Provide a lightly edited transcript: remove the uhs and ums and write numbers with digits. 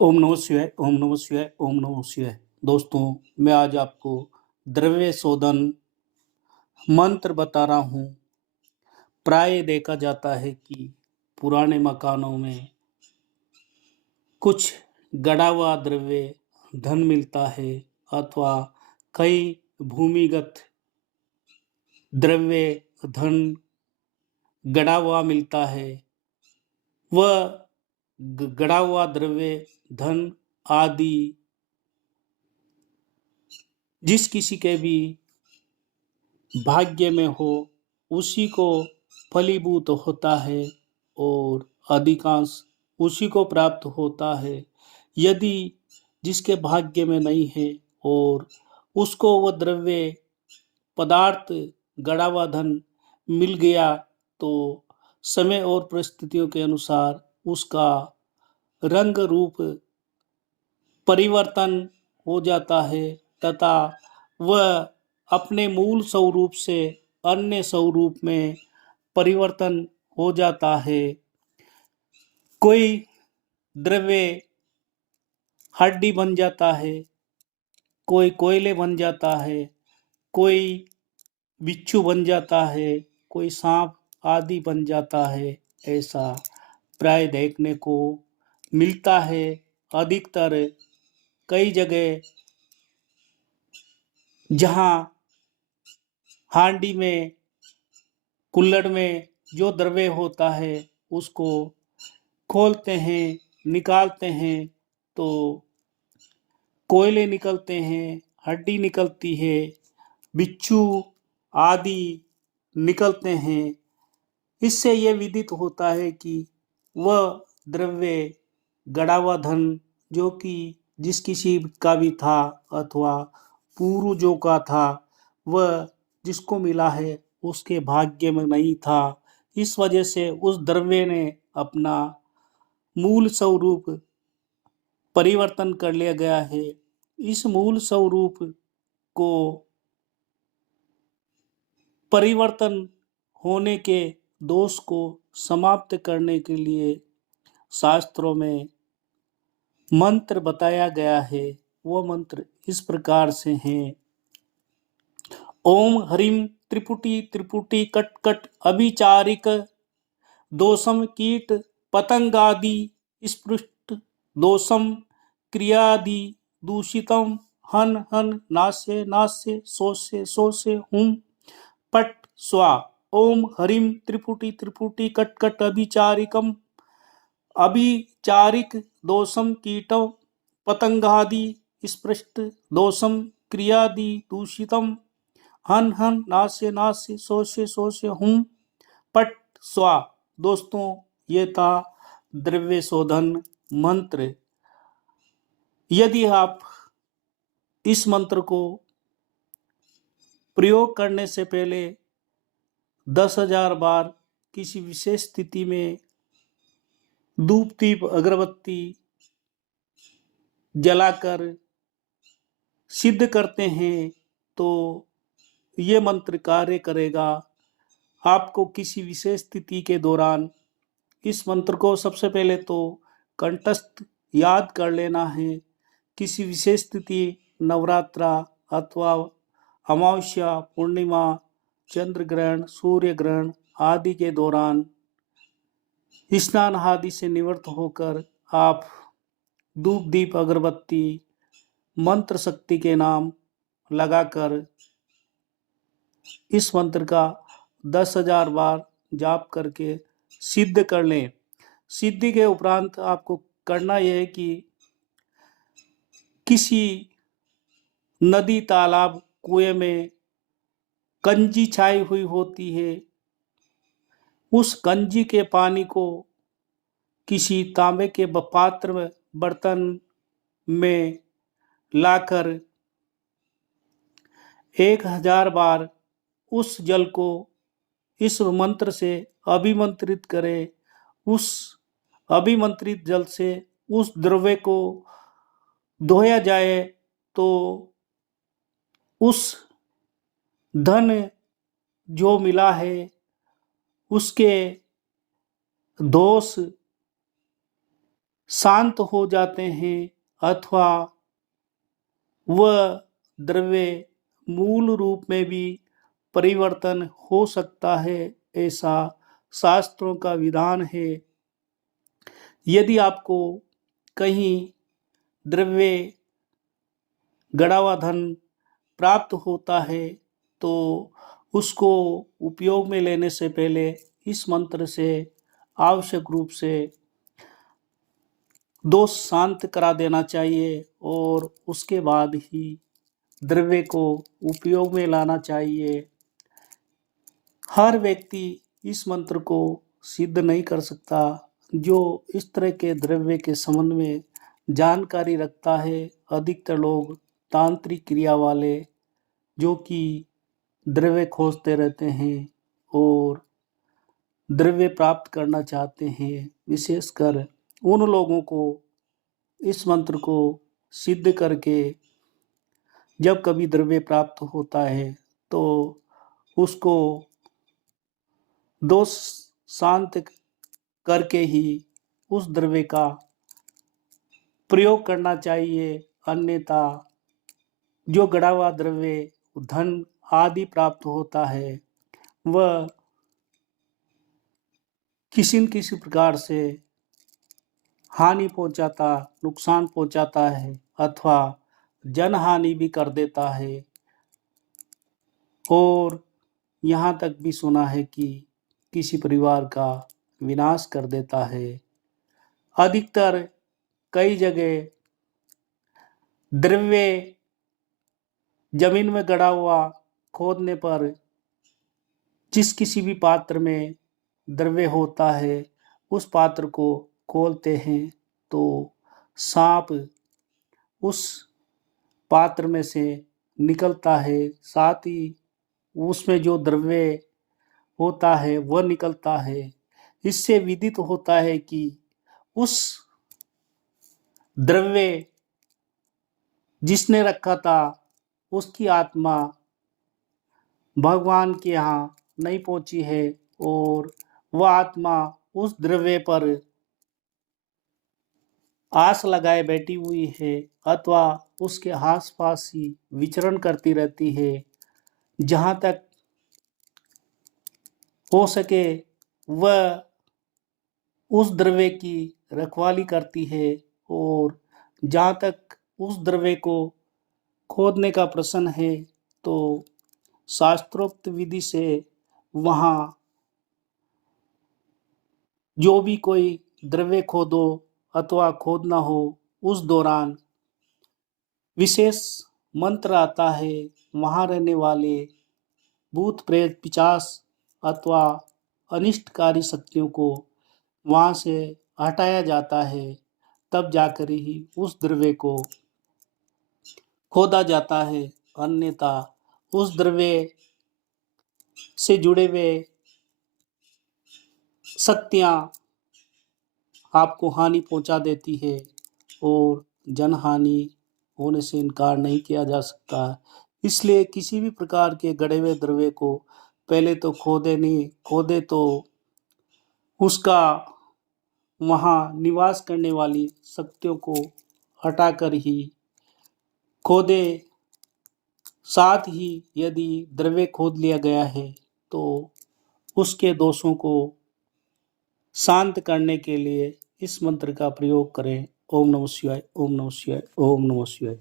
ओम नमः शिवाय, ओम नमः शिवाय, ओम नमः शिवाय। दोस्तों, मैं आज आपको द्रव्य शोधन मंत्र बता रहा हूँ। प्राय देखा जाता है कि पुराने मकानों में कुछ गड़ा हुआ द्रव्य धन मिलता है अथवा कई भूमिगत द्रव्य धन गड़ा हुआ मिलता है। वह गड़ा हुआ द्रव्य धन आदि जिस किसी के भी भाग्य में हो उसी को फलीभूत होता है और अधिकांश उसी को प्राप्त होता है। यदि जिसके भाग्य में नहीं है और उसको वह द्रव्य पदार्थ गड़ा हुआ धन मिल गया तो समय और परिस्थितियों के अनुसार उसका रंग रूप परिवर्तन हो जाता है तथा वह अपने मूल स्वरूप से अन्य स्वरूप में परिवर्तन हो जाता है। कोई द्रव्य हड्डी बन जाता है, कोई कोयले बन जाता है, कोई बिच्छू बन जाता है, कोई सांप आदि बन जाता है। ऐसा प्राय देखने को मिलता है। अधिकतर कई जगह जहाँ हांडी में कुल्हड़ में जो द्रव्य होता है उसको खोलते हैं, निकालते हैं तो कोयले निकलते हैं, हड्डी निकलती है, बिच्छू आदि निकलते हैं। इससे यह विदित होता है कि वह द्रव्य गड़ा हुआ धन जो कि जिस किसी का भी था अथवा पूर्वजों का था वह जिसको मिला है उसके भाग्य में नहीं था। इस वजह से उस द्रव्य ने अपना मूल स्वरूप परिवर्तन कर लिया गया है। इस मूल स्वरूप को परिवर्तन होने के दोष को समाप्त करने के लिए शास्त्रों में मंत्र बताया गया है। वो मंत्र इस प्रकार से हैं। ओम ह्रीं त्रिपुटी त्रिपुटी कट कट अभिचारिक दोषम कीट पतंगादि स्पृष्ट दोषम क्रियादि दूषितम हन हन नास्य नास्य सोस्य सोस्य हुम पट स्वा। ओम ह्रीं त्रिपुटी त्रिपुटी कट कट अभिचारिकम अभिचारिक दोषम कीटो पतंगादि स्पृष्ट दोषम क्रियादि दूषितम हन हन नास्य नास्य सोस्य सोस्य हुम पट स्वा। दोस्तों, ये था द्रव्य शोधन मंत्र। यदि आप इस मंत्र को प्रयोग करने से पहले 10,000 बार किसी विशेष स्थिति में धूप दीप अगरबत्ती जलाकर सिद्ध करते हैं तो ये मंत्र कार्य करेगा। आपको किसी विशेष स्थिति के दौरान इस मंत्र को सबसे पहले तो कंठस्थ याद कर लेना है। किसी विशेष स्थिति नवरात्रा अथवा अमावस्या पूर्णिमा चंद्र ग्रहण सूर्य ग्रहण आदि के दौरान स्नान आदि से निवृत्त होकर आप धूप दीप अगरबत्ती मंत्र शक्ति के नाम लगाकर इस मंत्र का 10,000 बार जाप करके सिद्ध कर लें। सिद्धि के उपरांत आपको करना यह है कि किसी नदी तालाब कुएं में कंजी छाई हुई होती है, उस कंजी के पानी को किसी तांबे के पात्र में बर्तन में लाकर 1,000 बार उस जल को इस मंत्र से अभिमंत्रित करें। उस अभिमंत्रित जल से उस द्रव्य को धोया जाए तो उस धन जो मिला है उसके दोष शांत हो जाते हैं अथवा वह द्रव्य मूल रूप में भी परिवर्तन हो सकता है, ऐसा शास्त्रों का विधान है। यदि आपको कहीं द्रव्य गड़ा हुआ धन प्राप्त होता है तो उसको उपयोग में लेने से पहले इस मंत्र से आवश्यक रूप से दोष शांत करा देना चाहिए और उसके बाद ही द्रव्य को उपयोग में लाना चाहिए। हर व्यक्ति इस मंत्र को सिद्ध नहीं कर सकता। जो इस तरह के द्रव्य के संबंध में जानकारी रखता है, अधिकतर लोग तांत्रिक क्रिया वाले जो कि द्रव्य खोजते रहते हैं और द्रव्य प्राप्त करना चाहते हैं, विशेषकर उन लोगों को इस मंत्र को सिद्ध करके जब कभी द्रव्य प्राप्त होता है तो उसको दोष शांत करके ही उस द्रव्य का प्रयोग करना चाहिए। अन्यथा जो गड़ा हुआ द्रव्य धन आदि प्राप्त होता है वह किसी न किसी प्रकार से हानि पहुंचाता, नुकसान पहुंचाता है अथवा जनहानि भी कर देता है। और यहाँ तक भी सुना है कि किसी परिवार का विनाश कर देता है। अधिकतर कई जगह द्रव्य जमीन में गड़ा हुआ खोदने पर जिस किसी भी पात्र में द्रव्य होता है उस पात्र को खोलते हैं तो सांप उस पात्र में से निकलता है, साथ ही उसमें जो द्रव्य होता है वह निकलता है। इससे विदित होता है कि उस द्रव्य जिसने रखा था उसकी आत्मा भगवान के यहाँ नहीं पहुंची है और वह आत्मा उस द्रव्य पर आस लगाए बैठी हुई है अथवा उसके आसपास ही विचरण करती रहती है। जहाँ तक हो सके वह उस द्रव्य की रखवाली करती है और जहाँ तक उस द्रव्य को खोदने का प्रश्न है तो शास्त्रोक्त विधि से वहाँ जो भी कोई द्रव्य खोदो अथवा खोदना हो उस दौरान विशेष मंत्र आता है। वहाँ रहने वाले भूत प्रेत पिशाच अथवा अनिष्टकारी शक्तियों को वहाँ से हटाया जाता है, तब जाकर ही उस द्रव्य को खोदा जाता है। अन्यथा उस द्रव्य से जुड़े हुए शक्तियाँ आपको हानि पहुंचा देती है और जनहानि होने से इनकार नहीं किया जा सकता। इसलिए किसी भी प्रकार के गड़े हुए द्रव्य को पहले तो खोदे तो उसका वहाँ निवास करने वाली शक्तियों को हटाकर ही खोदे। साथ ही यदि द्रव्य खोद लिया गया है तो उसके दोषों को शांत करने के लिए इस मंत्र का प्रयोग करें। ओम नमः शिवाय, ओम नमः शिवाय, ओम नमः शिवाय।